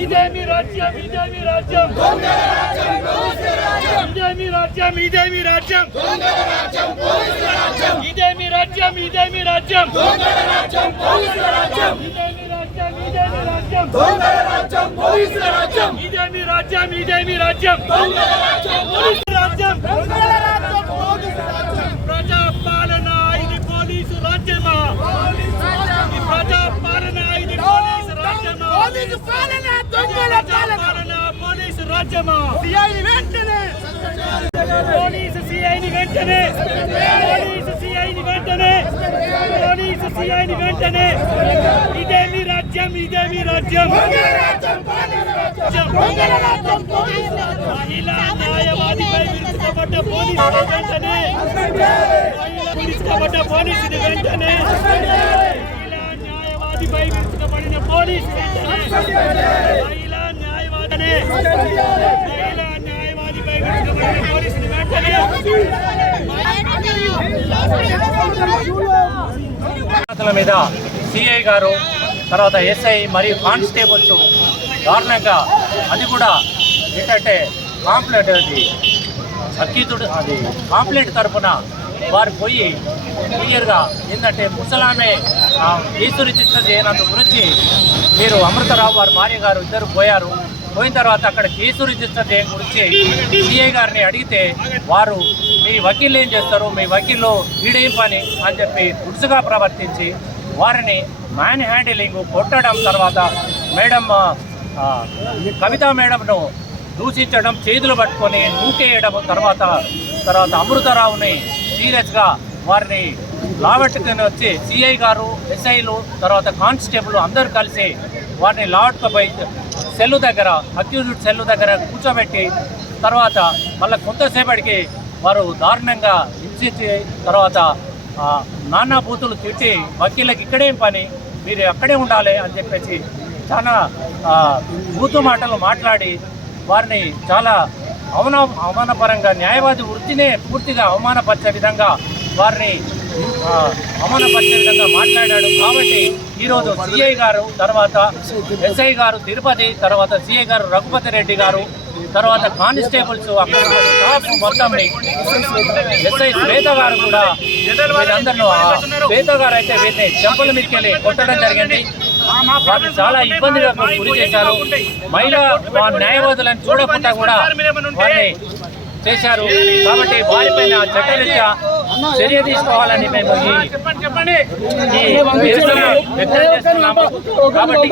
İde mi raccam, ide mi raccam. Dondere raccam, polisle raccam. İde mi raccam, ide mi raccam. Dondere raccam, polisle raccam. İde mi raccam, ide mi raccam. Dondere raccam, polisle raccam. İde mi police పాలన దొంగల పాలన. Police రాజ్యమా? CI వెంటనే. Police సిఐని వెంటనే. Police సిఐని వెంటనే. Police సిఐని వెంటనే. ఇదే మీ రాజ్యం ఇదే మీ రాజ్యం. పోలీసు మహిళా న్యాయవాదిపై విరుచుకబడ్డ పోలీసుని వెంటనే. విరుచుకబడ్డ పోలీసుని వెంటనే మహిళా న్యాయవాదిపై విరుచుకబడిన పోలీసు వెంటనే మహిళా న్యాయవాదినే మహిళా న్యాయవాదిపై విరుచుకబడిన పోలీసుని వెంటనే అతల మీద సిఐ గారు తర్వాత ఎస్ఐ మరియు కానిస్టేబుల్స్ దారుణంగా అది కూడా ఏంటంటే కాంప్లైంట్ అది అక్యూతుడు అది కాంప్లైంట్ తరపున వారు పోయి క్లియర్గా ఏంటంటే ముసలామే ఆ, కేసు రిజిస్టర్ చేయనందు గురించి మీరు అమృతరావు వారి భార్య గారు ఇద్దరు పోయారు. పోయిన తర్వాత అక్కడ కేసు రిజిస్టర్ చేయడం గురించి సిఐ గారిని అడిగితే వారు మీ వకీలు ఏం చేస్తారు? మీ వకీల్లో వీడేం పని? అని చెప్పి దుడుసుగా ప్రవర్తించి వారిని మ్యాన్ హ్యాండిలింగ్ కొట్టడం తర్వాత మేడం కవితా మేడంను దూషించడం చేతులు పట్టుకొని నూకేయడం తర్వాత తర్వాత అమృతరావుని సీరియస్గా వారిని లావెట్టుకుని వచ్చి సిఐ గారు ఎస్ఐలు తర్వాత కానిస్టేబుల్ అందరూ కలిసి వారిని లావెట్టుకుపోయి సెల్లు దగ్గర అక్యూజ్డ్ సెల్లు దగ్గర కూర్చోబెట్టి తర్వాత మళ్ళీ కొంతసేపటికి వారు దారుణంగా హింసించి తర్వాత నానా బూతులు తిట్టి వకీళ్ళకి ఇక్కడేం పని మీరు అక్కడే ఉండాలి అని చెప్పేసి చాలా బూతు మాటలు మాట్లాడి వారిని చాలా అవన అవమానపరంగా న్యాయవాది వృత్తినే పూర్తిగా అవమానపరిచే విధంగా వారిని అవమానపరిచే విధంగా మాట్లాడాడు. కాబట్టి ఈరోజు సిఐ గారు తర్వాత ఎస్ఐ గారు తిరుపతి తర్వాత సిఐ గారు రఘుపతి రెడ్డి గారు తర్వాత కానిస్టేబుల్స్ అక్కడ స్టాఫ్ ఎస్ఐ శ్వేత గారు కూడా వీళ్ళందరినీ శ్వేత గారు అయితే వీరిని చెంపల మీదకెళ్ళి కొట్టడం జరిగింది. వాళ్ళు చాలా ఇబ్బందిగా గురి చేశారు. మహిళా న్యాయవాదులను చూడకుండా కూడా వారిని చేశారు. కాబట్టి వారిపైన చట్టరీత్యా చర్య తీసుకోవాలని మేము ఈ వ్యక్తం చేస్తున్నాము. కాబట్టి